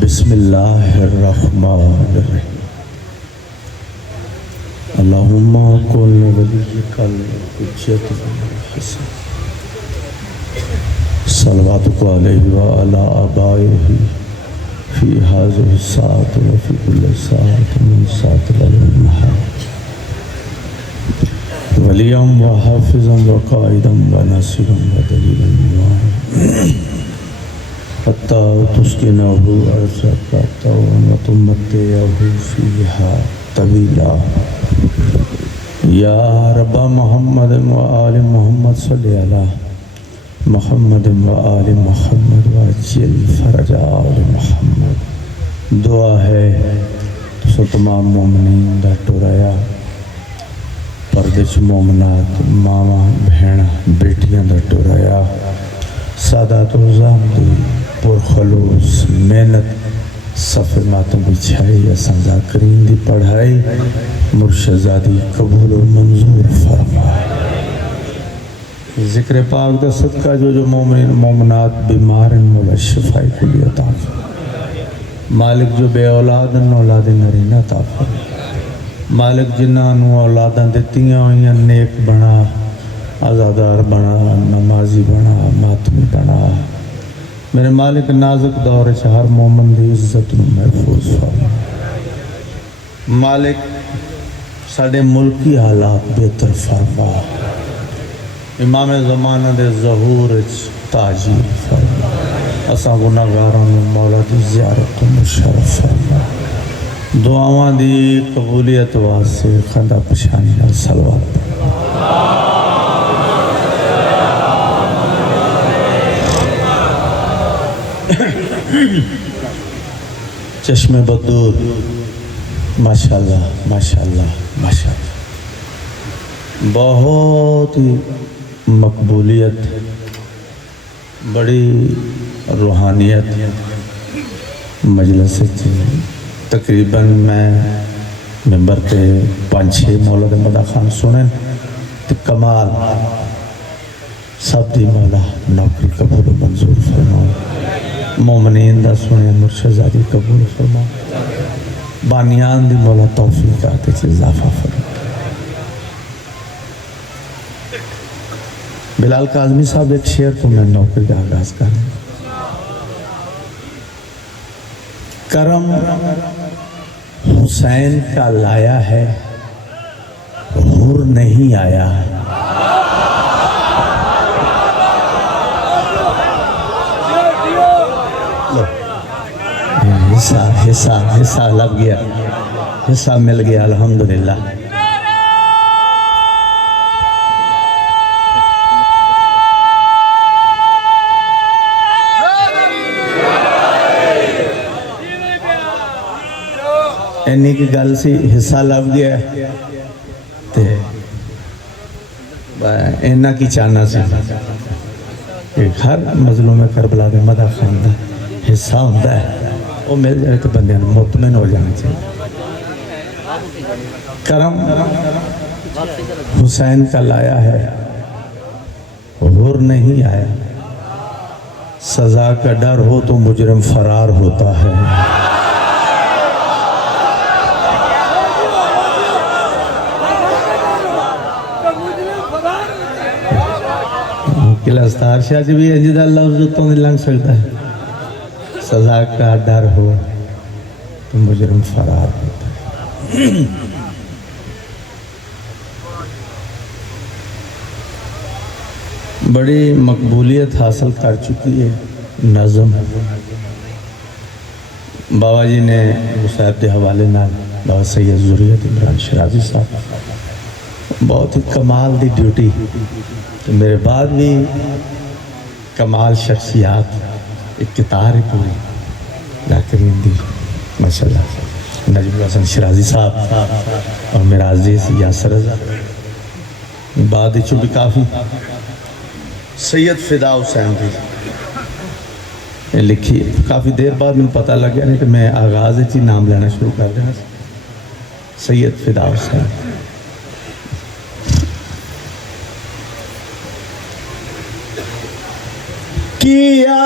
बिस्मिल्लाहिर्रहमानिर्रहीम। अल्लाहुम्मा कुल वलिय्यकल हुज्जत हसन सल्लल्लाहु अलैहि व अला आबाइहि फी हाज़िहि साअत व फी कुल्लि साअतिन मिन साअतिल नहार वलियम व हाफ़िज़म व क़ाइदम व नासिरम व दलीलन हत्ता तुस्किनहु अर्ज़क़ता व तुमत्तिअहु फ़ीहा तवीला। या रब्बा मुहम्मद व आलि मुहम्मद सल्लि अला मुहम्मद व आलि मुहम्मद व अज्जिल फ़रज आलि मुहम्मद। दुआ है तो तमाम मोमिनीन दा टुराया परदे च मोमनात मावा भेण बेटियां दा टुराया सादात दी पुरखलूस मेहनत सफ़े मातम बिछाई असां ज़ाकिरीन दी पढ़ाई मुर्शदादी कबूल मंजूर फरमा। ज़िक्र पाक दा सदका जो मोमिन मोमनात बीमार मौला शिफाई कुली अता मालिक जो बे औलाद औलाद नरीना अता मालिक जिन्होंने औलादा दित्तियां हुई नेक बना आज़ादार बना नमाजी बना मातमी बना। मेरे मालिक नाजुक दौर हर मोमन की इज्जत महफूज फरमा। मालिक साडे मुल्की हालात बेहतर फरमा। इमाम ज़माना दे ज़हूर ताजील फरमा। असां गुनाहगारों मौला की ज़ियारत मुशर्रफ फरमा। दुआवां दी कबूलियत वास्ते खंदा पछानी सलवात। चश्मे बदूर माशाल्लाह माशाल्लाह माशाल्लाह बहुत ही मकबूलियत बड़ी रूहानियत मजलिस तकरीबन मैं मेंबर पे 5-6 मौलद मदा खान सुने तो कमाल सब दी मौला नौकरी कबूल मंजूर फरमा। मोमनीन दा सुने मुर्शदादी कबूल फरमा। बानियान दी मौला तौफीक आते इजाफा फरमा। बिलाल काज़मी साहब एक शेर तो मैं नौकरी का आगाज कर करम हुसैन का लाया है हुर नहीं आया। हिस्सा हिस्सा हिस्सा लग गया हिस्सा मिल गया अल्हम्दुलिल्लाह। इन्नी की गल सी हिस्सा लग गया ते इन्ना की चाहना सी कि हर मजलूम करबला दे मदा खान दा हिस्सा होंदा है वो मिल जाए तो बंदे मुतमिन हो जाना चाहिए। करम हुसैन का लाया है हुर नहीं आया। सजा का डर हो तो मुजरिम फरार होता है। किलास्तार शाह जी भी अजीदा लफ्ज़ तो नहीं लंघ सकता है। सजा का डर हो तो मुजरिम फरार होता है। बड़ी मकबूलियत हासिल कर चुकी है नज़म। बाबा जी ने मुसाहिब के हवाले नाल बाबा सैयद ज़ुर्रियत इमरान शराजी साहब बहुत ही कमाल दी ड्यूटी तो मेरे बाद भी कमाल शख्सियात एक किताब है पूरी ज़ाकिरीन दी माशाल्लाह। नजमुल हसन शराजी साहब और मेरा अजीज़ यासर रज़ा बाद भी काफ़ी सैयद फिदा हुसैन दी लिखी काफ़ी देर बाद मैंने पता लग गया नहीं तो मैं आगाज़ ही नाम लेना शुरू कर देना। सैयद फिदा हुसैन किया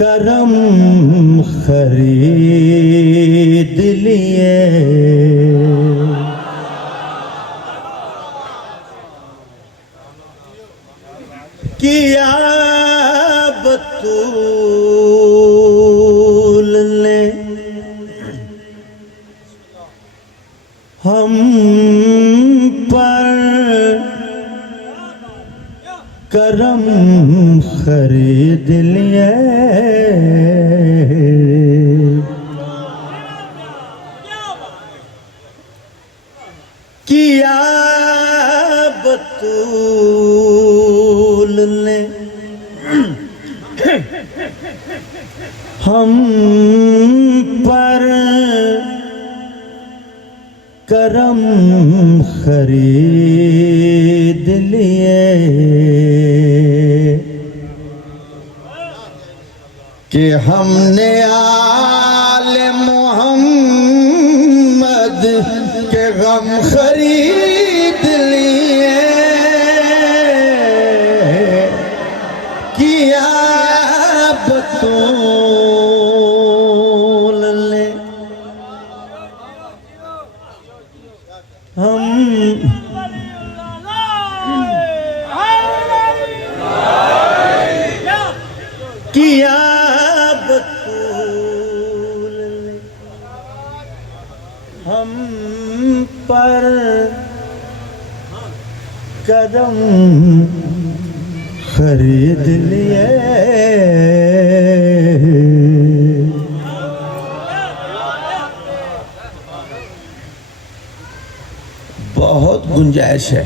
करम खरीद लिए, किया बतूल ने हम पर करम खरीद लिए, किया बतूल ने हम पर करम खरीद लिए, कि हमने आले मोहम्मद के गम खरीद लिए, किया बतूल ने हम किया बतूल ने हम पर कदम खरीद लिए, बहुत गुंजाइश है।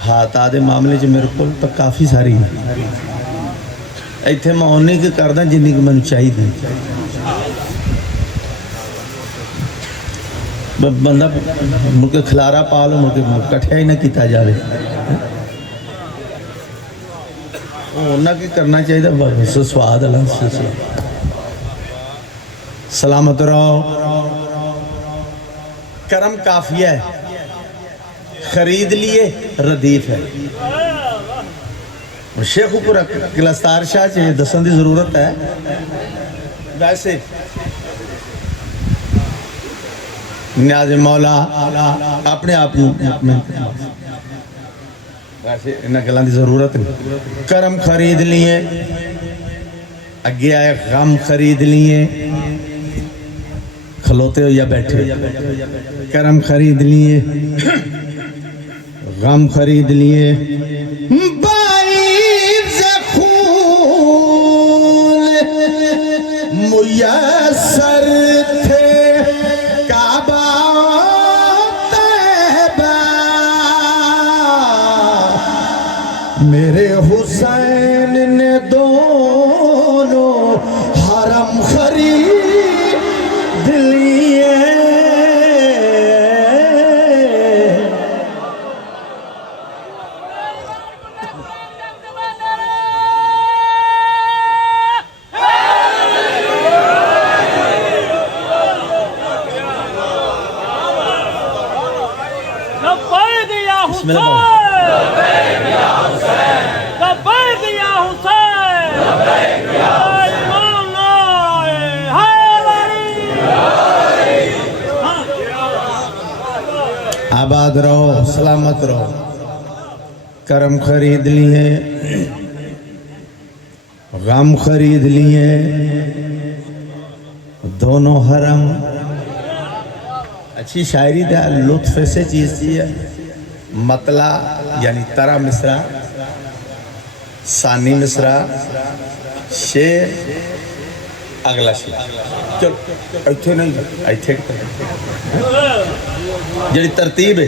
हाथ आदे मामले च मेरे को तो काफ़ी सारी है। इत्थे मैं उन्नी की करदा जिन्नी की मैनूं चाहिदी। बंदा मुड़ खिलारा पा लो, मुड़ कट्ठिया ही ना किया जाए। उन्ना की करना चाहिए बस स्वाद वाला सिलसिला। सलामत रहो। करम काफिया है, खरीद लिए रदीफ है। शेखुपुर किलस्तार शाह च दसन की जरूरत है। वैसे न्याज़ मौला अपने आप वैसे इन्होंने गलों की जरूरत नहीं। करम खरीद लिए, अगे आए गम खरीद लिए, खलोते हो या बैठे हो। करम खरीद लिए, गम खरीद लिए, मुयस्सर थे काबा तैबा, मेरे हुसैन ने दोनों हरम खरीद लिए, आबाद रहो, सलामत रहो। करम खरीद लिए, गम खरीद लिए, दोनों हरम। अच्छी शायरी का लुत्फ ऐसे चीज़ है। मतला यानी तरा मिसरा, सानी मिसरा, शेर, अगला शेर। चलो इत्थे नहीं, इत्थे जी तरतीब है।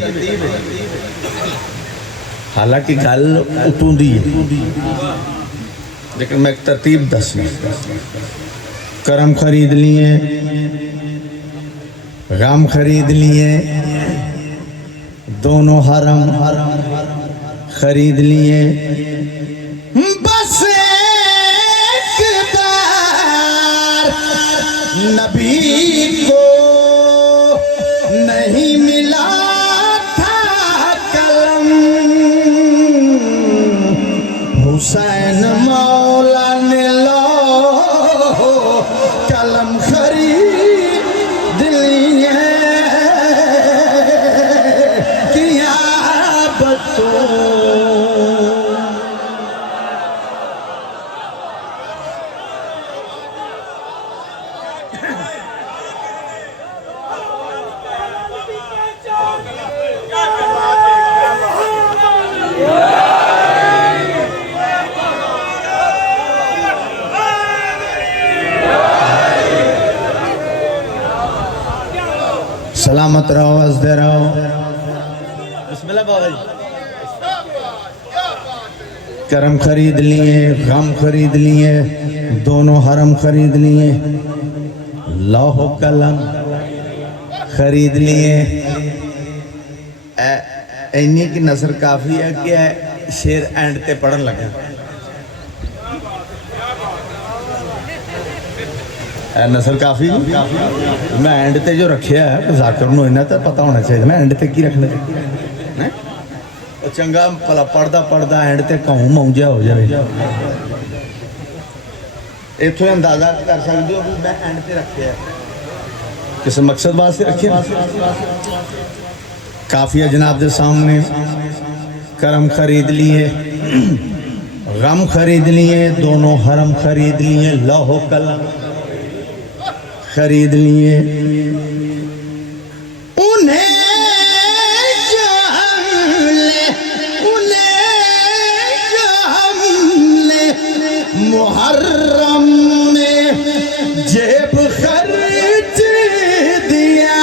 हालांकि गल उतों दी है, लेकिन मैं एक तरतीब दसनी। करम खरीद लिए, गम खरीद लिए, दोनों हरम खरीद लिए, बस एक बार नबी को नहीं मिला था कलम, हुसैन मौला ने कलम खरीद लिए किया बच्चों। सलामत रहो, हंसते रहो। बिस्मिल्लाह बाबा जी। करम खरीद लिए, गम खरीद लिए, दोनों हरम खरीद लिए, लौह कलम खरीद लिए। इन्नी की नसर काफी है कि शेर एंड ते पढ़न लगा। नसर काफी मैं एंड ते जो रखिया है जाकर इन्ना तो पता होना चाहिए मैं एंड ते की रखना चाहिए। चंगा भला पढ़दा पढ़दा एंड ते कहूँ मौंजा हो जाए। इतों अंदाजा कर सकते हो कि मैं एंड ते रखिया किस मकसद वास्ते रखिया। काफिया जनाब के सामने करम खरीद लिए, गम खरीद लिए, दोनों हरम खरीद लिए, लौह कलम खरीद लिए। उन्हें जो हमने मुहर्रम में जेब खर्च दिया,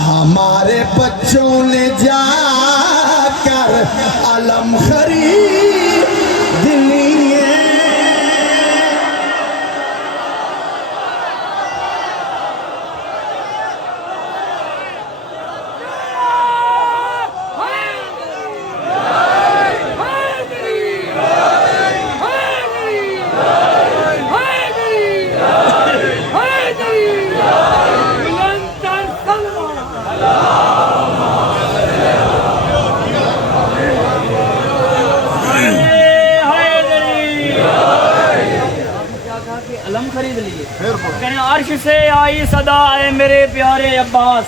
हमारे बच्चों ने जाकर अलम खरीद लिए। खरीद लिए। अर्श से आई सदा है मेरे प्यारे अब्बास,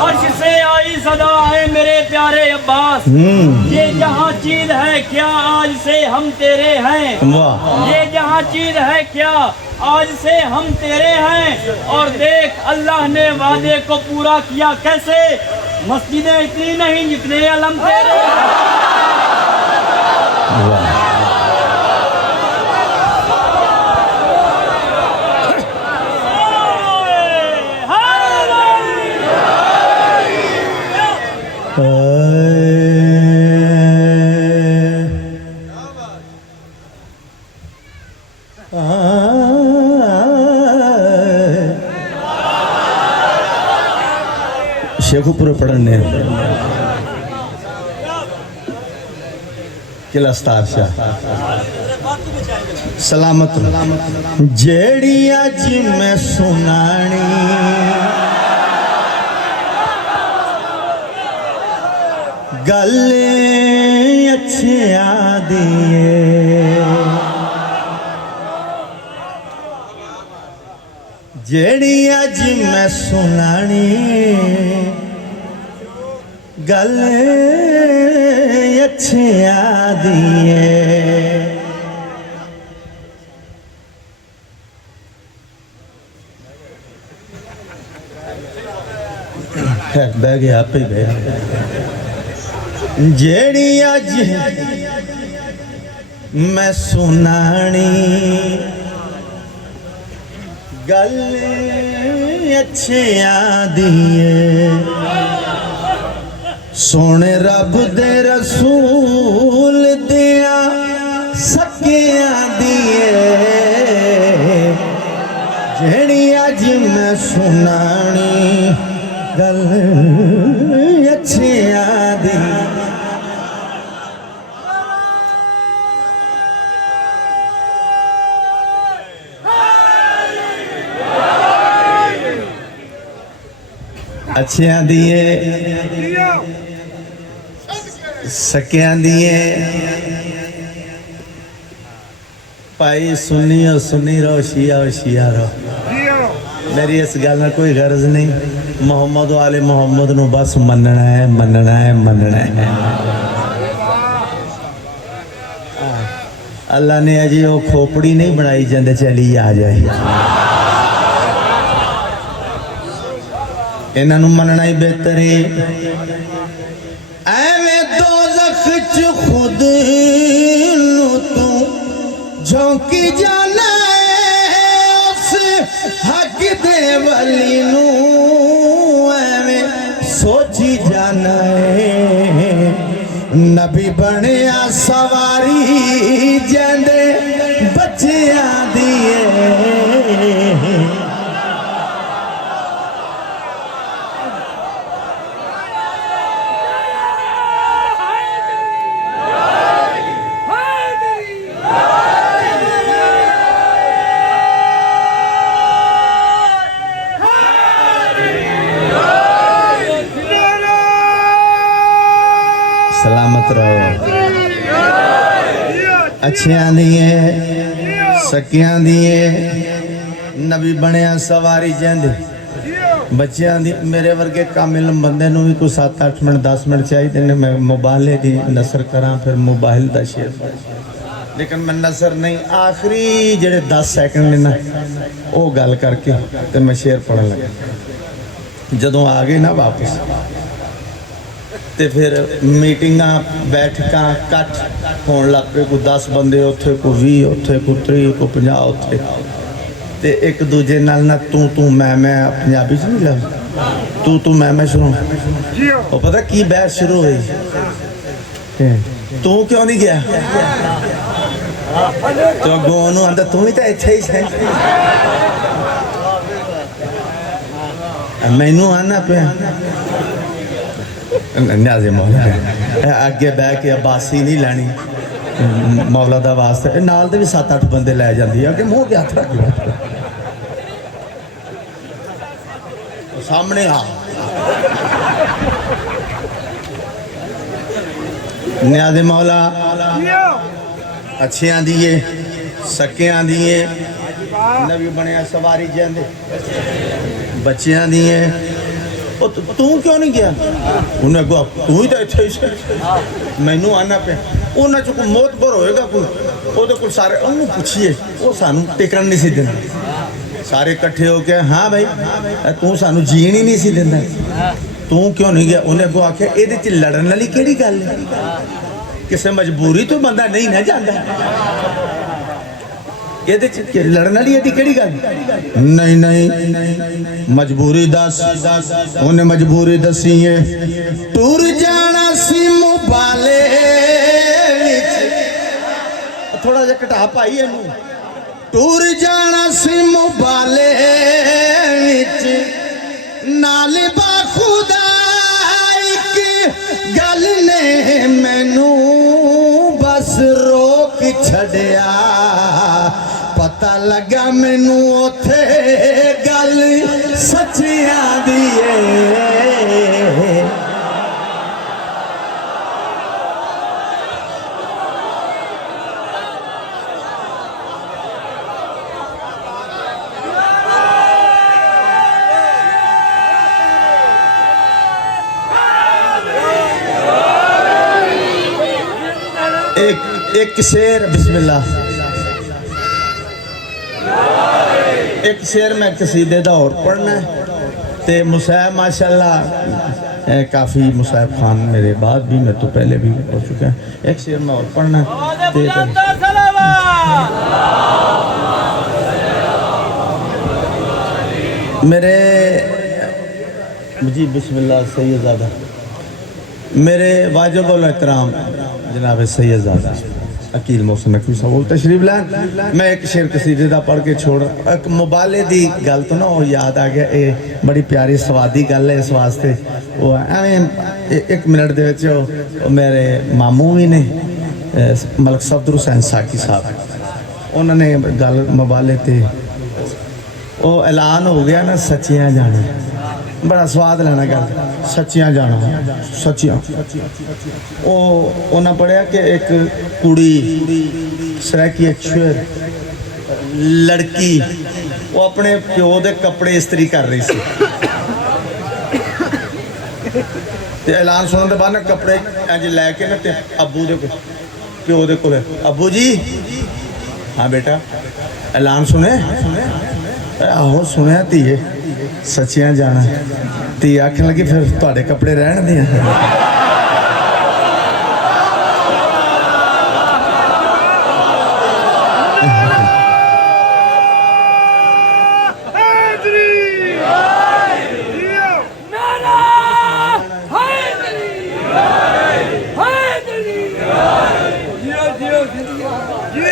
अर्श से आई सदा है मेरे प्यारे अब्बास। ये जहाँ चीज है क्या आज से हम तेरे हैं, ये जहाँ चीज है क्या आज से हम तेरे हैं। और देख अल्लाह ने वादे को पूरा किया कैसे, मस्जिदें इतनी नहीं जितने अलम तेरे। शेखुपुर पढ़ने किलास्तार सलामत जेड़ी अज मैं सुनानी गल अच्छिया दिए, जेड़ी अज मैं सुनानी गल अच्छिया दिए। बह गया आप ही गया। जेड़ी अज मैं सुनानी गल अच्छिया दिए, सोने रब दे रसूल दिया सकिया दिए, जेड़ी अज मैं सुनानी गल अच्छिया दी। अच्छिया दिए सकिया दिए, भाई सुन्नी हो सुन्नी रहो, शिया हो शिया रहो। मेरी इस गल में कोई गर्ज नहीं। मोहम्मद वाले मोहम्मद नू बस मनना है, मनना है, मनना है। अल्लाह ने अजी वो खोपड़ी नहीं बनाई जिंदे चली आ जाए। इन्हां नू मनना ही बेहतर है। एवें दोज़ख च खुद नू तू झोंकी जाना है, उस हक दे वली नू एवें सोची जाना है। नबी बनया सवारी जंदे बच्चियां दिए। सलामत रहो। अच्छियां दिए सकियां दिए नबी बनया सवारी जंद बच्चियां दी। मेरे वर्गे कामिल बंदे नू भी कोई 7-8 मिनट 10 मिनट चाहिए ने। मैं मोबाइल की नसर करा फिर मोबाइल का शेयर, लेकिन मैं नसर नहीं आखिरी जेडे 10 सेकंड ने ना वो गल करके तो मैं शेयर पढ़न लगा। जदों आ गए ना वापस तो फिर मीटिंगां बैठकां कट होने लग पे। कोई 10 बंदे उत्थे, कोई 20 उत्थे, कोई 30, कोई 50 उत्थे। ते एक दूजे नाल ना तू मैं पंजाबी च नहीं लग तू मैं शुरू। वो पता की बहस शुरू हुई, तू क्यों नहीं गया? तो अगों नूं आंदा तू भी तो इत्थे ही सै। मैनू आना पिया न्याज़े मौला अगे बह के अब्बासी नहीं लैनी मौला दा वास्ते। नाल दे भी 7-8 बंदे लै जांदी है कि मूँह के हथ रख लो सामने आ। न्याज़े मौला अच्छियां दिए सकियां दिए नबी बनया सवारी जंदे बच्चियां दिए। तू क्यों नहीं गया? उन्हें अगो तू ही तो इत्थे ही मैनू आना पे। उन्हें चो कोई मोतबर होएगा कोई वो सारे उन्होंने पूछिए, वो सानू टिकन नहीं सी देंदा। सारे इकट्ठे हो के हाँ भाई तू सानू जीण ही नहीं सी देंदा, तू क्यों नहीं गया? उन्हें अगो आख्या इहदे च लड़न वाली केड़ी गल है? किसी मजबूरी तो बंदा नहीं ना जांदा। ਇਹਦੇ ਚ ਲੜਨ ਵਾਲੀ ਇਹਦੀ ਕਿਹੜੀ ਗੱਲ? ਨਹੀਂ ਨਹੀਂ ਮਜਬੂਰੀ ਦੱਸ। ਉਹਨੇ ਮਜਬੂਰੀ ਦੱਸੀ ਏ ਟੁਰ ਜਾਣਾ ਸੀ ਮੁਬਾਲੇ ਵਿੱਚ। ਥੋੜਾ ਜਿਹਾ ਘਟਾ ਭਾਈ ਇਹਨੂੰ। ਟੁਰ ਜਾਣਾ ਸੀ ਮੁਬਾਲੇ ਵਿੱਚ ਨਾਲ ਬਾਖੁਦਾ ਇੱਕ ਗੱਲ ਨੇ ਮੈਨੂੰ ਬਸ रोक छड़िया। पता लगा मैनू उथे गल सच्चियां दी एक शेर बिस्मिल्लाह एक शेर मैं कसीदे दा और पढ़ना है। तो मुसैब माशाल्लाह काफ़ी मुसैब खान मेरे बाद भी मैं तो पहले भी हो चुका है। एक शेर मैं और पढ़ना मेरे जी बिस्मिल्लाह सैयदादा मेरे वाजिब उल एहतराम जनाब सैयदादा अकील मौसम नकवी साहब तशरीफ लैन। मैं एक शेर कसीदे दा पढ़ के छोड़ एक मुबाले दी गल तो ना वो याद आ गया। ये बड़ी प्यारी स्वादी गल है इस वास्ते। वो एवें 1 मिनट दे विच मेरे मामू भी ने मलक सफदर हुसैन साकी साहब उन्होंने गल मुबाले ते वो ऐलान हो गया ना सच्चियां जाना। बड़ा स्वाद लेना गल सच्चियां जाना सच्चियां। वो उन्हें पढ़िया कि एक कुड़ी सरैकी एक शेर लड़की वो अपने प्यो दे कपड़े इस्त्री कर रही सी ते ऐलान सुनने के बाद ना कपड़े इंज लैके ना ते अबू दे प्यो दे कोल अबू जी हाँ बेटा ऐलान सुने आहो सुने धीए सच्चियां जाना धी आखन लगी फिर तुहाडे कपड़े रहन दियां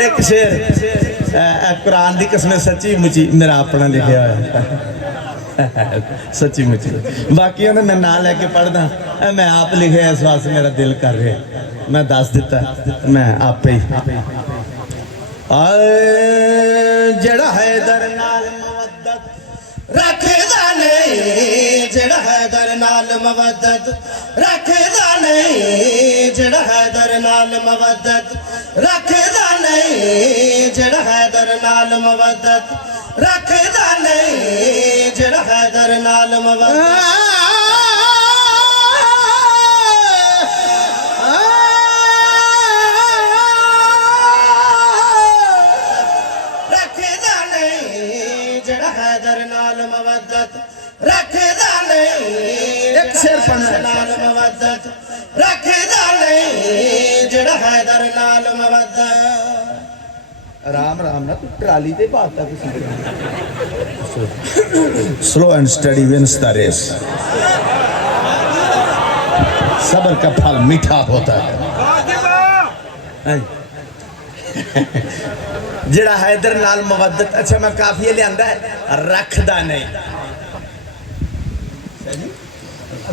एक शेर कुरान की कसम सच्ची मुची मेरा अपना लिखा हुआ सच्ची मुची बाकी मैं ना लैके पढ़दा मैं आप लिखे इस वास्ते मेरा दिल कर रहा मैं दस दिता मैं आप ही जड़ा है दर नाल मवद्दत रखदा नहीं जड़ा है दर नाल मवद्दत रखदा नहीं जड़ा है दर नाल मवद्दत रखदा नहीं जड़ा है दर नाल मवद्दत रखदा नहीं जड़ा है दर नाल मवद्दत रखदा नहीं एक शेर नाल मवद्दत रखदा नहीं जड़ा हैदर नाल मवद्दत राम राम ना तू ट्राली ते बाता किसी slow and steady wins the race सब्र का फल मीठा होता है जड़ा हैदर नाल मवद्दत अच्छा मैं काफिया लियांदा है रखदा नहीं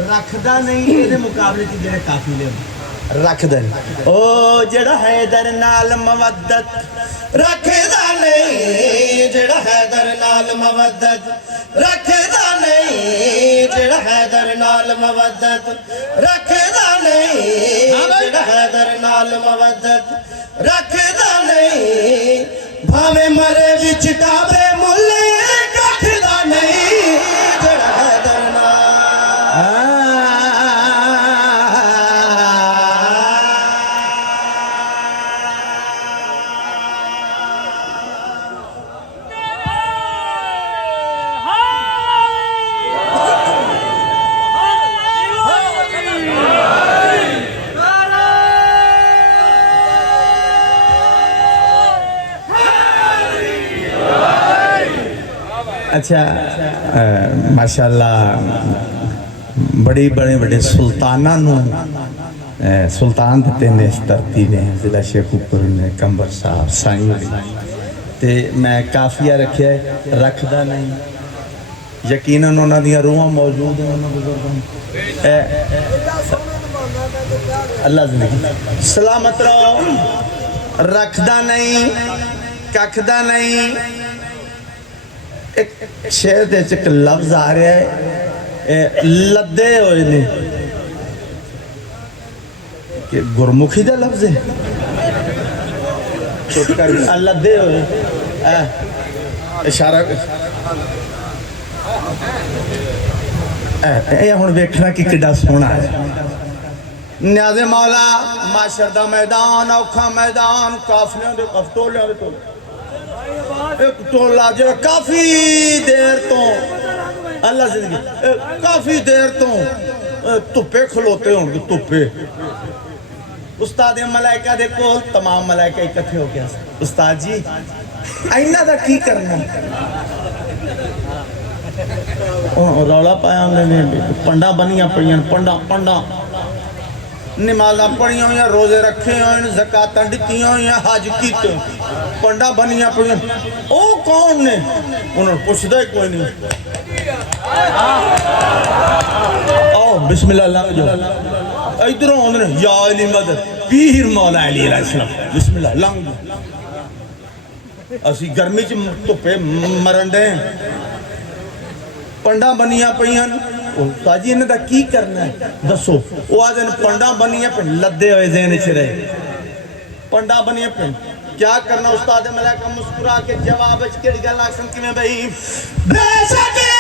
रखदा नहीं ये मुकाबले च जेड़े काफिले रखदा नहीं ओ जेड़ा हैदर नाल मवद्दत रखदा नहीं जेड़ा हैदर नाल मवद्दत रखदा नहीं जेड़ा हैदर नाल मवद्दत रखदा नहीं जेड़ा हैदर नाल मवद्दत रखदा नहीं भावे मरे विच टावे मुल्ले रखदा नहीं जेड़ा हैदर अच्छा माशाल्लाह बड़ी बड़े बड़े सुल्ताना सुल्तान दिते ने इस धरती ने जिला शेखुपुर ने कंबर साहब साई ते मैं काफिया रखे रखदा नहीं यकीनन उन्होंने दियां रूहां मौजूद हैं उन्होंने बुजुर्गों अल्लाह जिंदगी सलामत रहो रखदा नहीं कखदा नहीं एक शेर दे च एक लफ्ज आ रहा है लद्दे होए ने कि गुरमुखी दा लफ्ज है लद्दे होए इशारा हुण वेखना कि किड्डा सोहना है न्याज़े मौला माशर दा मैदान औखा मैदान काफिलियां दे कफ्तोलियां दे टोले एक टोला जो काफी देर तो अल्लाह जिंदगी काफी देर तो धुप्पे खलोते होंगे धुप्पे उस्ताद मलाइका दे कोल तमाम मलाइका इकट्ठे हो गया उस्ताद जी इन्हां दा की करना रौला पाया उन्होंने पंडा बनिया पईयां पंडा पंडा नमाज़ां पढ़ियां हुई रोजे रखे हुए ज़कातां दित्तियां हुई हज कीते पंडा बनिया पईयां ओ कौन ने उन्होंने पुछदा ही कोई नहीं आओ बिस्मिल्लाह लंघ जाओ इधरों आंदे या अली मदद पीर मौला अली अलैहिस्सलाम बिस्मिल्लाह लंघ असी गर्मी च धुप्पे मरन दे पंडा बनिया पईयां साजी इन्हां दा की करना है दसो वो आदन पंडा बनिया पे लद्दे हुए ज़हन च रहे पंडा बनिया पे क्या करना उस्ताद मलाका मुस्कुरा के जवाब किड़ गला संक में भाई बेशक